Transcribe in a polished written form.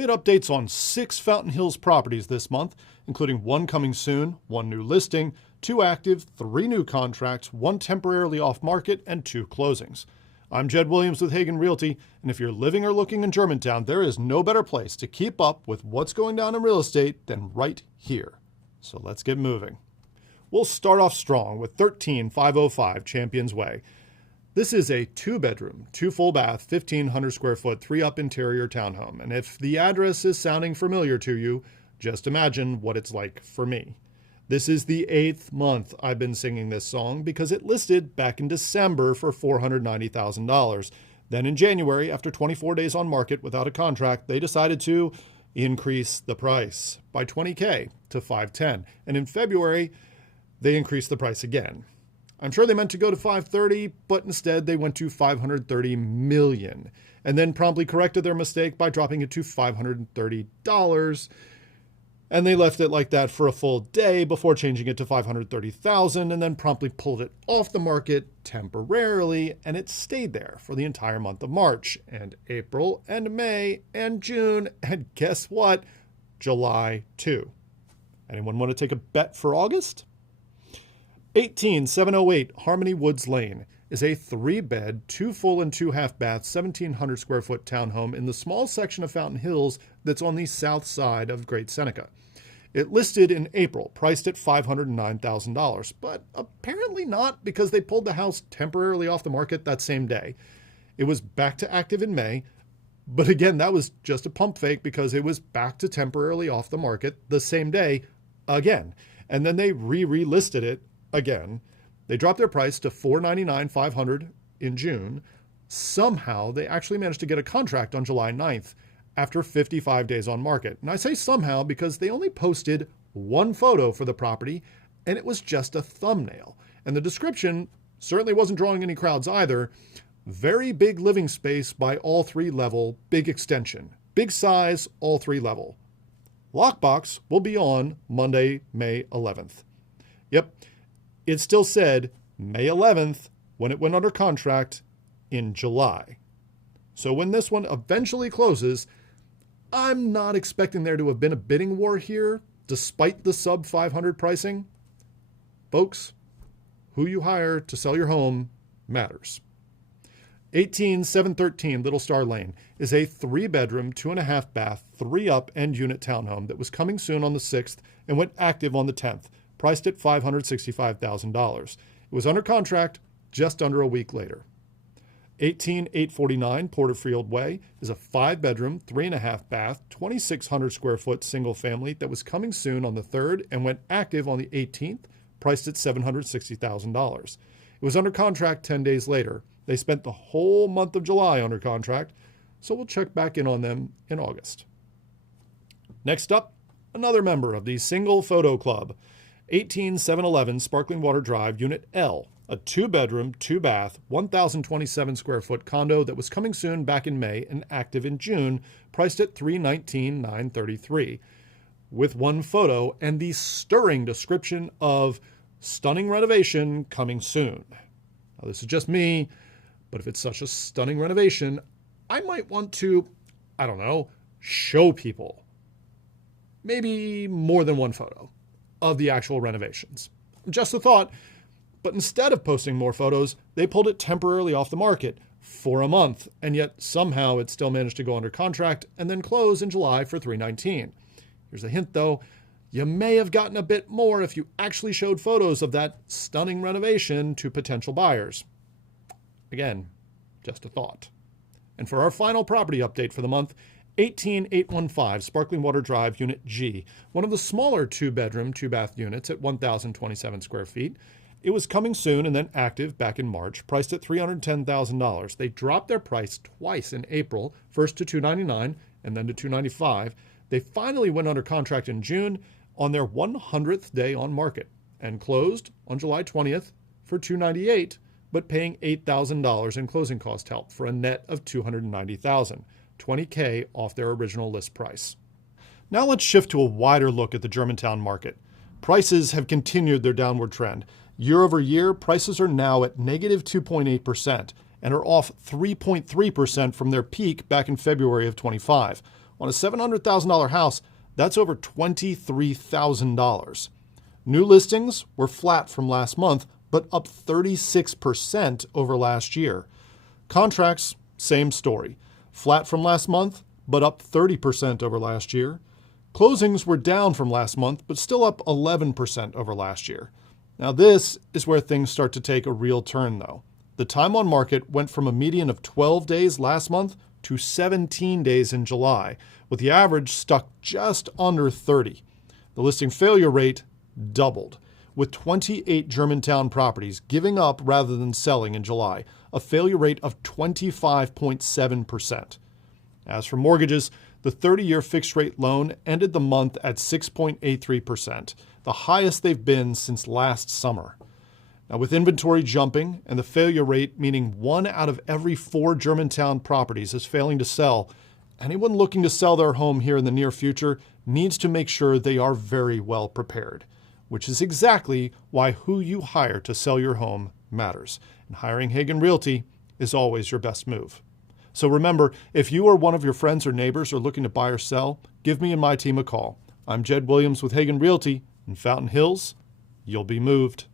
We had updates on 6 Fountain Hills properties this month, including 1 coming soon, 1 new listing, 2 active, 3 new contracts, 1 temporarily off market, and 2 closings. I'm Jed Williams with Hagan Realty, and if you're living or looking in Germantown, there is no better place to keep up with what's going down in real estate than right here. So let's get moving. We'll start off strong with 13505 Champions Way. This is a 2-bedroom, 2 full bath, 1,500 square foot, 3-up interior townhome. And if the address is sounding familiar to you, just imagine what it's like for me. This is the 8th month I've been singing this song because it listed back in December for $490,000. Then in January, after 24 days on market without a contract, they decided to increase the price by $20K to $510,000. And in February, they increased the price again. I'm sure they meant to go to $530, but instead they went to $530 million and then promptly corrected their mistake by dropping it to $530. And they left it like that for a full day before changing it to $530,000 and then promptly pulled it off the market temporarily, and it stayed there for the entire month of March and April and May and June, and guess what? July too. Anyone want to take a bet for August? 18708 Harmony Woods Lane is a 3-bed, 2 full and 2 half bath, 1,700 square foot townhome in the small section of Fountain Hills that's on the south side of Great Seneca. It listed in April, priced at $509,000, but apparently not because they pulled the house temporarily off the market that same day. It was back to active in May, but again, that was just a pump fake because it was back to temporarily off the market the same day again. And then they re-listed it again. They dropped their price to $499,500 in June. Somehow, they actually managed to get a contract on July 9th after 55 days on market. And I say somehow because they only posted 1 photo for the property, and it was just a thumbnail. And the description certainly wasn't drawing any crowds either. Very big living space by all 3 level, big extension. Big size, all 3 level. Lockbox will be on Monday, May 11th. Yep. It still said May 11th when it went under contract in July. So when this one eventually closes, I'm not expecting there to have been a bidding war here, despite the sub 500 pricing. Folks, who you hire to sell your home matters. 18713 Little Star Lane is a 3-bedroom, 2.5 bath, 3-up end unit townhome that was coming soon on the 6th and went active on the 10th. Priced at $565,000. It was under contract just under a week later. 18849 Porterfield Way is a 5-bedroom, 3.5 bath, 2,600 square foot single family that was coming soon on the 3rd and went active on the 18th, priced at $760,000. It was under contract 10 days later. They spent the whole month of July under contract, so we'll check back in on them in August. Next up, another member of the Single Photo Club. 18711 Sparkling Water Drive, Unit L, a 2-bedroom, 2-bath, 1,027 square foot condo that was coming soon back in May and active in June, priced at $319,933, with 1 photo and the stirring description of stunning renovation coming soon. Now, this is just me, but if it's such a stunning renovation, I might want to, show people maybe more than 1 photo of the actual renovations. Just a thought, but instead of posting more photos, they pulled it temporarily off the market for a month, and yet somehow it still managed to go under contract and then close in July for $319,000. Here's a hint though, you may have gotten a bit more if you actually showed photos of that stunning renovation to potential buyers. Again, just a thought. And for our final property update for the month, 18815 Sparkling Water Drive, Unit G, one of the smaller 2-bedroom, 2-bath units at 1,027 square feet. It was coming soon and then active back in March, priced at $310,000. They dropped their price twice in April, first to $299,000 and then to $295,000. They finally went under contract in June on their 100th day on market and closed on July 20th for $298,000, but paying $8,000 in closing cost help for a net of $290,000. $20K off their original list price. Now let's shift to a wider look at the Germantown market. Prices have continued their downward trend. Year over year, prices are now at negative 2.8% and are off 3.3% from their peak back in February of 25. On a $700,000 house, that's over $23,000. New listings were flat from last month, but up 36% over last year. Contracts, same story. Flat from last month, but up 30% over last year. Closings were down from last month, but still up 11% over last year. Now this is where things start to take a real turn though. The time on market went from a median of 12 days last month to 17 days in July, with the average stuck just under 30. The listing failure rate doubled, with 28 Germantown properties giving up rather than selling in July, a failure rate of 25.7%. As for mortgages, the 30-year fixed-rate loan ended the month at 6.83%, the highest they've been since last summer. Now, with inventory jumping and the failure rate meaning 1 out of every 4 Germantown properties is failing to sell, anyone looking to sell their home here in the near future needs to make sure they are very well prepared, which is exactly why who you hire to sell your home matters. And hiring Hagan Realty is always your best move. So remember, if you or one of your friends or neighbors are looking to buy or sell, give me and my team a call. I'm Jed Williams with Hagan Realty in Fountain Hills. You'll be moved.